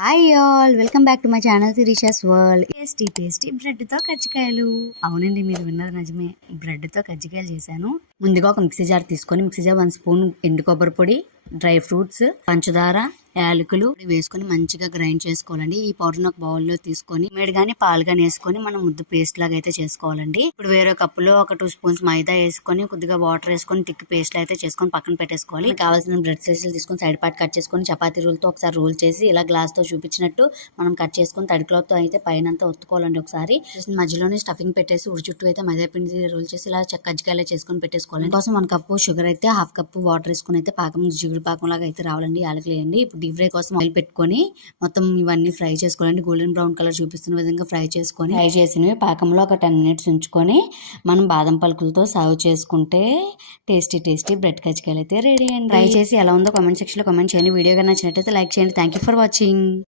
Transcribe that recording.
Hi all welcome back to my channel Sirisha's world tasty tasty బ్రెడ్తో కజ్జికాయలు. అవునండి మీరు విన్నది నిజమే. బ్రెడ్తో కజ్జికాయలు చేశాను. ముందుగా ఒక మిక్సీ జార్ తీసుకొని మిక్సీ జార్ వన్ స్పూన్ ఎండు కొబ్బరి పొడి డ్రై ఫ్రూట్స్ పంచదార యాలకులు వేసుకొని మంచిగా గ్రైండ్ చేసుకోవాలండి. ఈ పౌడర్ ఒక బౌల్లో తీసుకొని మేడ్ గానీ పాలు గానీ వేసుకొని మనం ముద్దు పేస్ట్ లాగా అయితే చేసుకోవాలండి. ఇప్పుడు వేరే కప్పులో ఒక టూ స్పూన్స్ మైదా వేసుకొని కొద్దిగా వాటర్ వేసుకొని తిక్కి పేస్ట్ అయితే చేసుకొని పక్కన పెట్టేసుకోవాలి. కావాల్సిన బ్రెడ్ సైజులు తీసుకొని సైడ్ పార్ట్ కట్ చేసుకొని చపాతీ రూల్తో ఒకసారి రోల్ చేసి ఇలా గ్లాస్తో చూపించినట్టు మనం కట్ చేసుకొని తడి క్లాత్తో అయితే పైన అంతా ఒత్తుకోవాలండి ఒకసారి. మధ్యలోనే స్టఫింగ్ పెట్టేసి ఉడి చుట్టూ అయితే మైదా పిండి రోల్ చేసి ఇలా చెక్క కజ్జికాయలు చేసుకొని పెట్టేసుకోవాలి కోసం వన్ కప్పు షుగర్ అయితే హాఫ్ కప్పు వాటర్ వేసుకొని అయితే పాకం జిగురు లాగా అయితే రావాలండి యాలకులు వేయండి. ఇప్పుడు డీప్ ఫ్రై కోసం ఆయిల్ పెట్టుకొని మొత్తం ఇవన్నీ ఫ్రై చేసుకోవాలండి. గోల్డెన్ బ్రౌన్ కలర్ చూపిస్తున్న విధంగా ఫ్రై చేసుకొని ఫ్రై చేసినవి పాకంలో ఒక టెన్ మినిట్స్ ఉంచుకొని మనం బాదం పలుకులతో సర్వ్ చేసుకుంటే టేస్టీ టేస్టీ బ్రెడ్ కచ్చికాయలు అయితే రెడీ అండి. ట్రై చేసి ఎలా ఉందో కామెంట్ సెక్షన్లో కామెంట్ చేయండి. వీడియో కానీ నచ్చినట్టయితే లైక్ చేయండి. Thank you for watching